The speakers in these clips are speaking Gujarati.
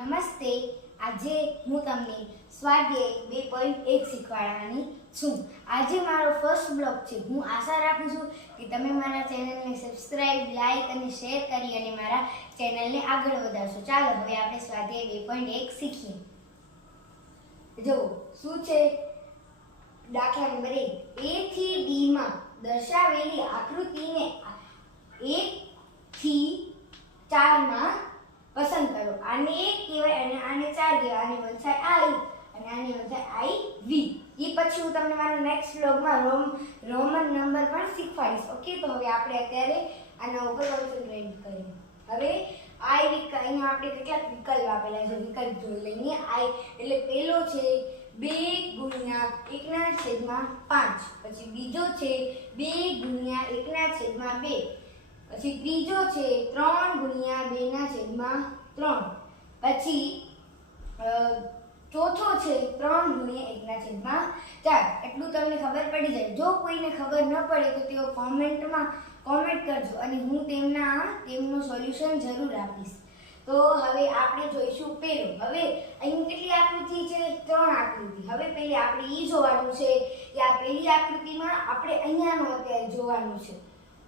નમસ્તે. આજે હું તમને સ્વાધ્યાય 2.1 શીખવાડવાની છું. આજે મારો ફર્સ્ટ બ્લોગ છે. હું આશા રાખું છું કે તમે મારા ચેનલને સબસ્ક્રાઇબ, લાઈક અને શેર કરી અને મારા ચેનલને આગળ વધારશો. ચાલો હવે આપણે સ્વાધ્યાય 2.1 શીખીએ. જો શું છે? દાખલા નંબર 1. A થી D માં દર્શાવેલી આકૃતિને 1 થી 4 માં પસંદ કરો. આને 1 કહેવાય અને આને 4 કહેવાય. આને વંચાય I અને આને વંચાય IV. એ પછી હું તમને મારા નેક્સ્ટ વ્લોગમાં રોમન નંબર પણ શીખવાડીશ. ઓકે, તો હવે આપણે અત્યારે આના ઉપર કોન્સન્ટ્રેટ કરીએ. હવે I વિકલ્પ, અહીંયા આપણે કેટલાક વિકલ્પ આપેલા છે. વિકલ્પ જોઈ લઈએ. I એટલે પહેલો છે 2 ગુણ્યા 1/5. પછી બીજો છે 2 ગુણ્યા 1/2. પછી ત્રીજો છે 3 ગુણ્યા 2/3. પછી ચોથો છે 3 ગુણ્યા 1/4. એટલું તમને ખબર પડી જાય. જો કોઈને ખબર ન પડે તો તેઓ કોમેન્ટ કરજો અને હું તેમનું સોલ્યુશન જરૂર આપીશ. તો હવે આપણે જોઈશું પહેલું. હવે અહીં કેટલી આકૃતિ છે? 3 આકૃતિ. હવે પહેલી આપણે એ જોવાનું છે કે આ પહેલી આકૃતિમાં આપણે અહીંયાનું અત્યારે જોવાનું છે.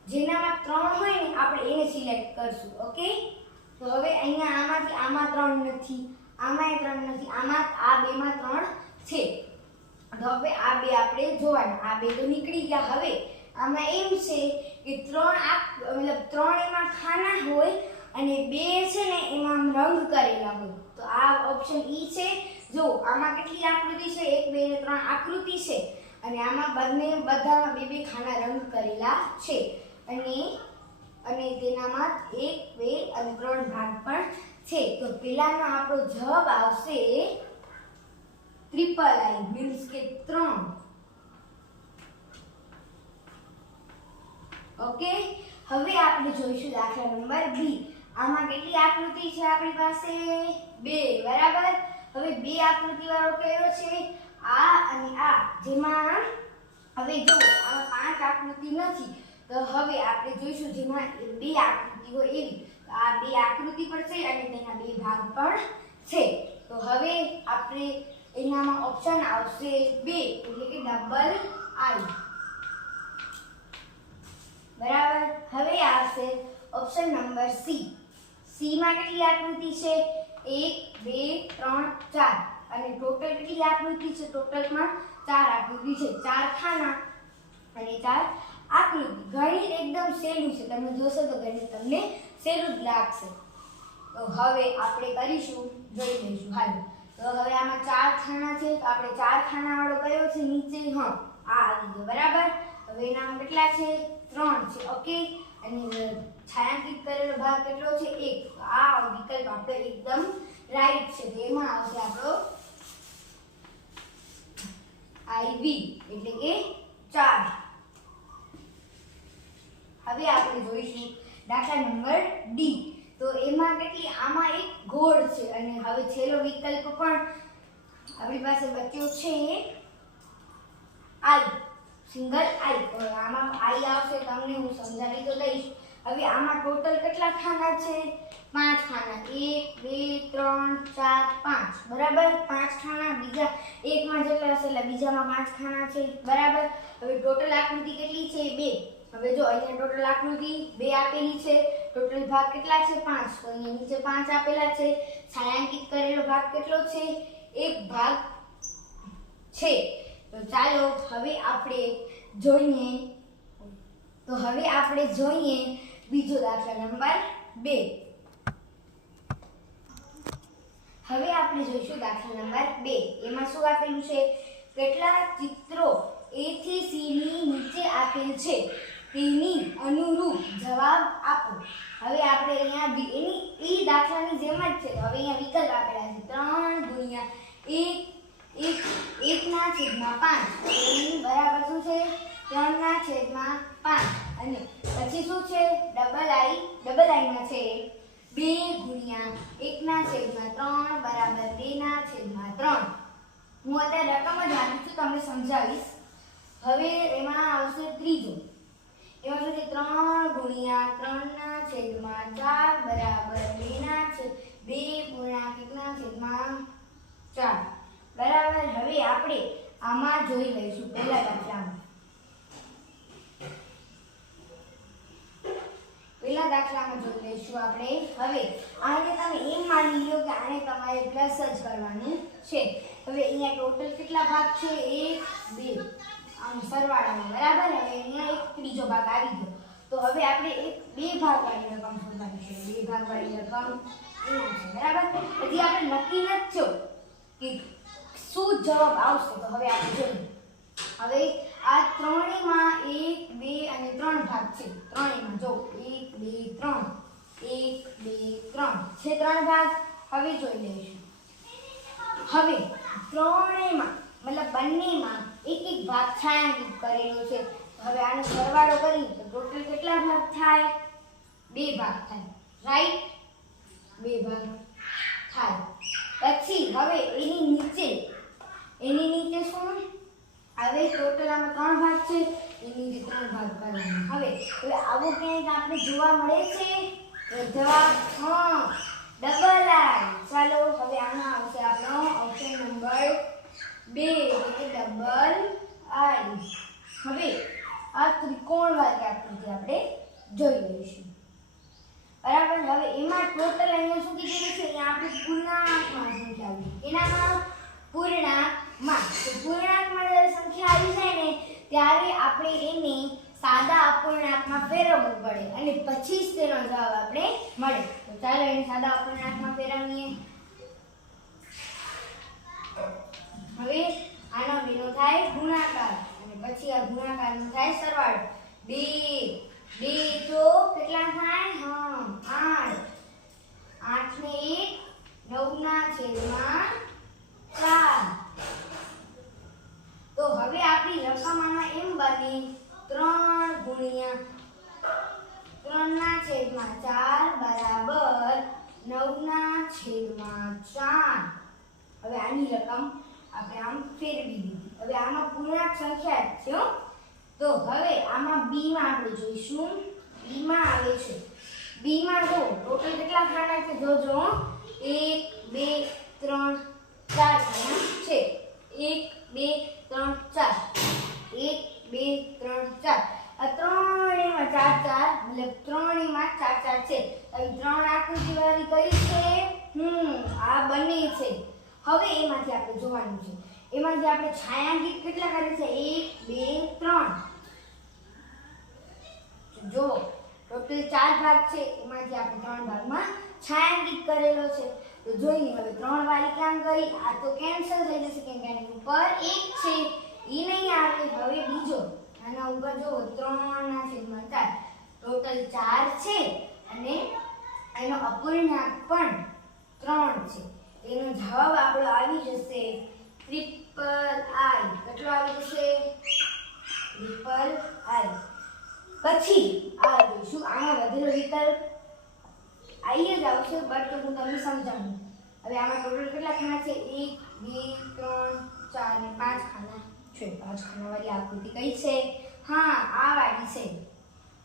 જેનામાં 3 હોય ને આપણે એને સિલેક્ટ કરશું. ઓકે, તો હવે અહીંયા આમાં 3 નથી, આમાંય 3 નથી, આમાં આ બેમાં 3 છે. તો હવે આ બે આપણે જોવાના. આ બે તો નીકળી ગયા. હવે આમાં એમ છે કે 3 એમાં ખાના હોય અને 2 છે ને એમાં રંગ કરેલા હોય. તો આ ઓપ્શન ઈ છે. જો આમાં કેટલી આકૃતિ છે? 1 2 અને 3 આકૃતિ છે અને આમાં બધામાં 2 ખાના રંગ કરેલા છે અને તેનામાં 1 2 અને 3 ભાગ પણ છે. તો પહેલાનો આપણો જવાબ આવશે ટ્રિપલ I, મીન્સ કે 3. ઓકે, હવે આપણે જોઈશું દાખલા નંબર B. આમાં કેટલી આકૃતિ છે આપણી પાસે? 2, બરાબર. હવે 2 આકૃતિ વાળો કયો છે? આ અને આ. જેમાં હવે જો આમાં 5 આકૃતિ નથી, તો હવે આપણે જોઈશું જેમાં 2 આકૃતિ હોય એવી. તો આ 2 આકૃતિ પણ છે અને તેના 2 ભાગ પણ છે. તો હવે આપણે એનામાં ઓપ્શન આવશે 2, એટલે કે ડબલ I, બરાબર. હવે આવશે ઓપ્શન નંબર C. C માં કેટલી આકૃતિ છે? 1 2 3 4 અને ટોટલ કેટલી આકૃતિ છે? ટોટલમાં 4 આકૃતિ છે. 4 ખાના અને 4 આકૃતિ. ગણિત એકદમ સહેલું છે. તમે જોશો તો ગણિત તમને સહેલું જ લાગશે. તો હવે આપણે કરીશું, જોઈ લઈશું. હાલો, તો હવે આમાં 4 ખાના છે. તો આપણે 4 ખાના વાળો કયો છે? નીચે આ આવી ગયો, બરાબર. હવે એનામાં કેટલા છે? 3 છે. ઓકે, અને છાયાંકિત કરેલો ભાગ કેટલો છે? 1. તો આ વિકલ્પ આપણો એકદમ રાઈટ છે. એમાં આવશે આપણો IV, એટલે કે 4. હવે આપણે જોઈશું દાખલા નંબર D. તો એમાં કેટલી? આમાં એક ગોળ છે અને હવે છેલ્લો વિકલ્પ પણ આપણી પાસે બચ્યો છે I, સિંગલ I. તો આમાં I આવશે, તમને હું સમજાવી તો દઈશ. હવે આમાં ટોટલ કેટલા ખાના છે? 5 ખાના. 1 2 3 4 5, બરાબર. 5 ખાના. બીજા એકમાં જેટલા હશે એટલે બીજામાં 5 ખાના છે, બરાબર. હવે ટોટલ આકૃતિ કેટલી છે? 2. હવે જો અહીંયા ટોટલ આકૃતિ 2 આપેલી છે. ટોટલ ભાગ કેટલા છે? 5. તો અહીંયા નીચે 5 આપેલા છે. છાયાંકિત કરેલો ભાગ કેટલો છે? 1 ભાગ છે. તો ચાલો હવે આપણે જોઈએ બીજો દાખલા નંબર 2. હવે આપણે જોઈશું દાખલા નંબર 2. એમાં શું આપેલું છે? કેટલાક ચિત્રો A થી C ની નીચે આપેલ છે, તેની અનુરૂપ જવાબ આપો. હવે આપણે અહીંયા એની દાખલાની જેમ જ છે. હવે અહીંયા વિકલ્પ આપેલા છે 3 ગુણ્યા 1/5. એની બરાબર શું છે? 3/5. અને પછી શું છે? ડબલ I માં છે 2 ગુણ્યા 1/3 બરાબર 2/3. હું અત્યારે રકમ જ આપું છું, તમને સમજાવીશ. હવે એમાં આવશે ત્રીજો. એમાં શું છે? 3 ગુણ્યા 3/4 બરાબર 2 ગુણ્યા કેટલા આમાં જોઈ લઈશું પહેલા દાખલામાં. પહેલા દાખલામાં જોઈ લઈશું આપણે. હવે આને તમે એમ માની લો કે આને તમારે પ્લસ જ કરવાનું છે. હવે અહીંયા ટોટલ કેટલા ભાગ છે? 1 2 આમ સરવાળામાં, બરાબર. હવે અહીંયા એક ત્રીજો ભાગ આવી ગયો. તો હવે આપણે એક 2 ભાગવાળી રકમ શોધવાની છે. 2 ભાગવાળી રકમ અહીંયા છે, બરાબર. હજી આપણે નક્કી નથી થયો કે શું જવાબ આવશે. તો હવે આપણે જોઈએ. હવે આ ત્રણેયમાં 1 2 અને 3 ભાગ છે. ત્રણેયમાં જો 1 2 3 1 2 3 છે 3 ભાગ. હવે જોઈ લઈશું. હવે ત્રણેયમાં મતલબ બંનેમાં એક એક ભાગ છાयांकित કરેલો છે. હવે આનો સરવાળો કરીએ તો ટોટલ કેટલા ભાગ થાય? 2 ભાગ થાય, રાઈટ? 2 ભાગ થાય. પછી હવે એની નીચે શું? હવે ટોટલ આમાં 3 ભાગ છે, એની નીચે 3 ભાગ કરવાના. હવે આવું ક્યાંક આપણે જોવા મળે છે? તો જવાબ ડબલ આઈ. ચાલો હવે આમાં આવશે આપણો ઓપ્શન નંબર 2 એટલે ડબલ આઈ. હવે આ ત્રિકોણવાળી આકૃતિ આપણે જોઈ લઈશું, બરાબર. હવે એમાં ટોટલ અહીંયા શું કીધેલું છે? અહીંયા આપણે પૂર્ણાંકમાં સંખ્યા આવી. એનામાં પૂર્ણાંકમાં. તો પૂર્ણાંકમાં જ્યારે સંખ્યા આવી જાય ને ત્યારે આપણે એને સાદા અપૂર્ણાંકમાં ફેરવવું પડે અને પછી જ તેનો જવાબ આપણે મળે. તો ચાલો એને સાદા અપૂર્ણાંકમાં ફેરવીએ. હવે આનો બેનો થાય ગુણાકાર અને પછી આ ગુણાકારનો થાય સરવાળો. 2 તો કેટલા થાય? 8. 8 ને 1 9 ના છેદમાં 4. તો હવે આપણી રકમ આમાં એમ બની 3 ગુણ્યા 3 ના છેદમાં 4 બરાબર 9 ના છેદમાં 4. હવે આની રકમ આપણે આમ ફેરવી દીધી. હવે આમાં પૂર્ણાંક સંખ્યા છે. તો હવે આમાં b માં આપણે જોઈશું. b માં આવે છે. b માં જો ટોટલ કેટલા ખાના છે? જોજો 1 2 3 4 ખાના છે. 1 2 3 4 1 2 3 4. આ ત્રણેયમાં 4 4 મતલબ ત્રણેયમાં 4 4 છે. હવે 3 આકૃતિ વાળી કઈ છે? આ બંને છે. હવે એમાંથી આપણે જોવાનું છે. એમાંથી આપણે છાयांकित કેટલા કરે છે? 1 2 3. જો ટોટલ 4 ભાગ છે, એમાંથી આપણે 3 ભાગમાં છાयांकित કરેલો છે. તો જોઈએ હવે 3 વાળી કામ કરી. આ તો કેન્સલ થઈ જશે કેમ કે આની ઉપર 1 છે, ઈ નહીં આવે. હવે બીજો આના ઉપર જો 3 ના છેદમાં 4 ટોટલ 4 છે અને એનો અપૂર્ણાંક પણ 3 છે. એનો જવાબ આપણો આવી જશે ટ્રિપલ આઈ. કેટલો આવી જશે? ટ્રિપલ આઈ. પછી આ જોઈશું. આમાં વધેલો વિકલ્પ આઈ જ આવશે, બટ હું તમને સમજાવું. હવે આમાં ટોટલ કેટલા ખાના છે? 1 2 3 4 ને 5 ખાના છે. 5 ખાનાવાળી આકૃતિ કઈ છે? આ વાળી છે.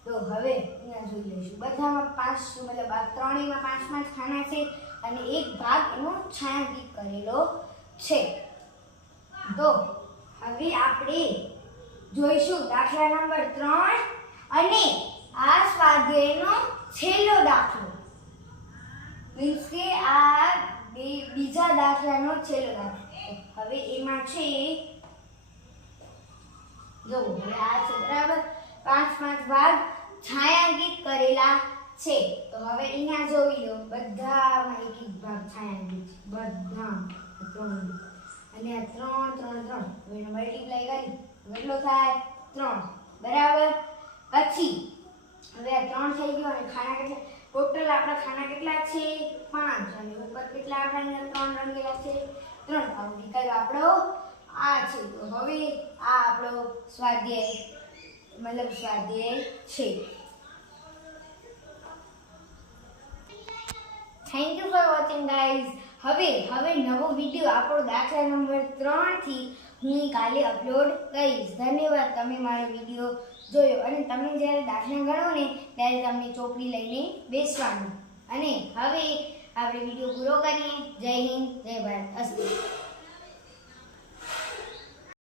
તો હવે અહીંયા જોઈ લઈશું. બધામાં 5 મતલબ આ ત્રણેયમાં 5 5 ખાના છે અને એક ભાગ એનો છાयांकित કરેલો છે. તો હવે આપણે જોઈશું દાખલા નંબર 3 અને આ સ્વાધ્યાયનો છેલ્લો દાખલો. મીન્સ કે આ બીજા દાખલાનો છેલ્લો દાખલો. હવે એમાં છે જો હવે આ છે, બરાબર. 5 5 ભાગ છાयांकित કરેલા છે. તો હવે અહીંયા જોઈ લો બધામાં એક એક ભાગ છાयांकित છે. બધા 3 અને આ 3 3 3. હવે એનો મલ્ટીપ્લાય કરી કેટલો થાય? 3, બરાબર. પછી હવે આ 3 થઈ ગયો અને ખાના કેટલા? ટોટલ આપણા ખાના કેટલા છે? 5 અને ઉપર કેટલા આપણા 3 રંગેલા છે? 3. આ વિકલ્પ આપણો આ છે. તો હવે આ આપણો સ્વાધ્યાય છે. Thank you for watching guys. હવે નવો વિડિયો આપણો દાખલા નંબર 3 થી હું કાલે અપલોડ કરીશ. ધન્યવાદ તમે મારો વિડિયો જોયો. અને તમે જ્યારે દાખલા ગણો ને ત્યારે તમને ચોપડી લઈને બેસવાનું. અને હવે આપણે વિડિયો પૂરો કરીએ. જય હિન્દ.